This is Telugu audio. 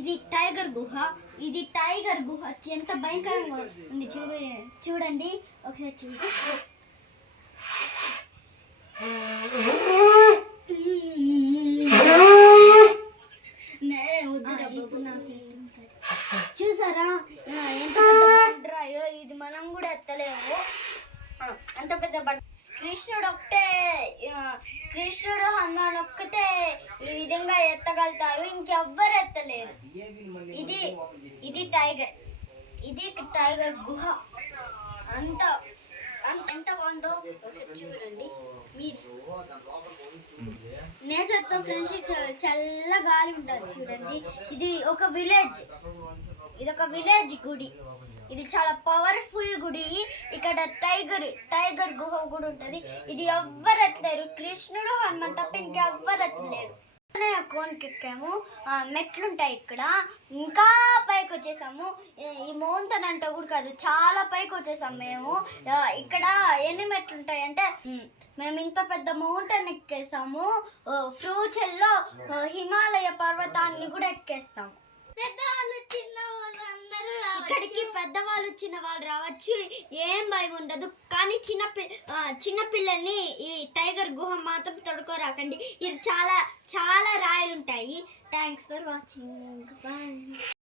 ఇది టైగర్ గుహ. ఇది టైగర్ గుహ ఎంత భయంకరంగా ఉంది చూడండి ఒకసారి చూడండి. చూసారా ఎంత పెద్ద బండరాయో, ఇది మనం కూడా ఎత్తలేము. అంత పెద్ద బండ. కృష్ణుడు హనుమాన్ ఒక్కతే ఈ విధంగా ఎత్తగలుగుతారు, ఇంకెవ్వరు ఎత్తలేరు. ఇది టైగర్ గుహ. ఎంత బాగుందో చూడండి మీరు. నేచర్తో ఫ్రెండ్షిప్, చల్ల గాలి ఉంటుంది చూడండి. ఇది ఒక విలేజ్ గుడి. ఇది చాలా పవర్ఫుల్ గుడి. ఇక్కడ టైగర్ గుహ కూడా ఉంటుంది. ఇది ఎవ్వరు ఎత్తలేరు, కృష్ణుడు హనుమాన్ తప్ప ఇంకెవ్వరు ఎత్తలేరు. కోన్కి ఎక్కాము, మెట్లుంటాయి ఇక్కడ. ఇంకా పైకి వచ్చేసాము. ఈ మౌంటైన్ అంటే కూడా కాదు, చాలా పైకి వచ్చేసాము మేము. ఇక్కడ ఎన్ని మెట్లు ఉంటాయంటే మేము ఇంత పెద్ద మౌంటైన్ ఎక్కేసాము. ఫ్యూచర్లో హిమాలయ పర్వతాన్ని కూడా ఎక్కేస్తాము. ఇక్కడికి పెద్దవాళ్ళు చిన్నవాళ్ళు రావచ్చు, ఏం భయం ఉండదు. కానీ చిన్న పిల్లల్ని ఈ టైగర్ గుహ మాత్రం తొడుకోరాకండి. ఇది చాలా రాయలు ఉంటాయి. Thanks for watching. బాయ్.